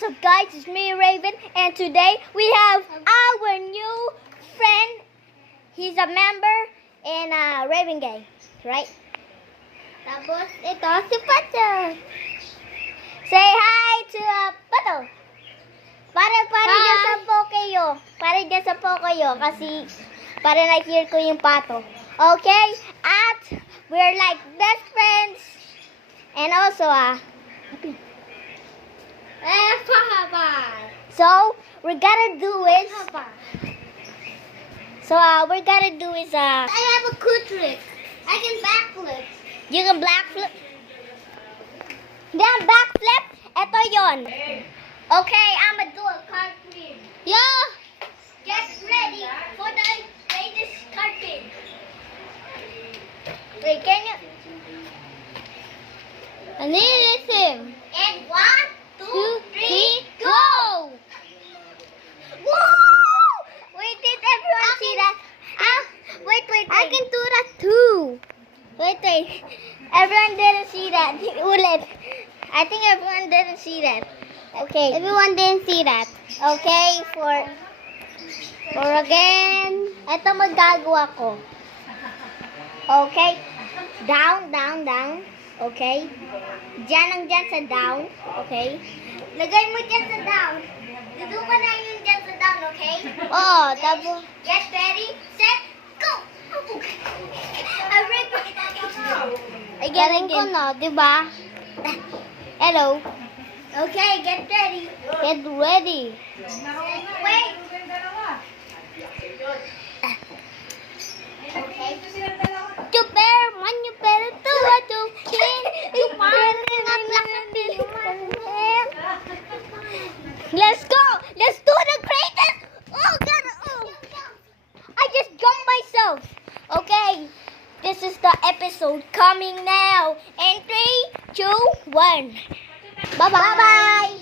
What's up, guys? It's me, Raven, and today we have our new friend. He's a member in Raven Gang, right? Tapos ito si Pato. Say hi to Pato. Para dyan sa Pokeyo. Para dyan sa Pokeyo kasi para na-hear ko yung Pato. Okay? At we're like best friends. And also so we're gonna do is I have a cool trick. I can backflip. you can backflip. Then backflip, ito yon. Okay, I'ma do a cartwheel. Yeah. Get ready for the latest cartwheel. Wait, can you? I need to listen. And 1, 2, 3, go! Woo! Wait, did everyone see that? Wait. I can do that too. Wait. Everyone didn't see that. Ulit. I think everyone didn't see that. Okay. Everyone didn't see that. Okay, for again. Ito magagawa ko. Okay. Down. Okay. Diyan sa down. Okay. Lagay mo dyan sa down. Dudu ka na yun dyan sa down, okay? Oh, tapos Get ready, set, go! galing ko na, di ba? Hello. Okay, get ready. Get ready. Wait. Okay. You better man, you better do what you can. You better not block the Let's go. Let's do the greatest. Oh, God. Oh. I just jumped myself. Okay. This is the episode coming now. In 3, 2, 1. Bye-bye. Bye-bye.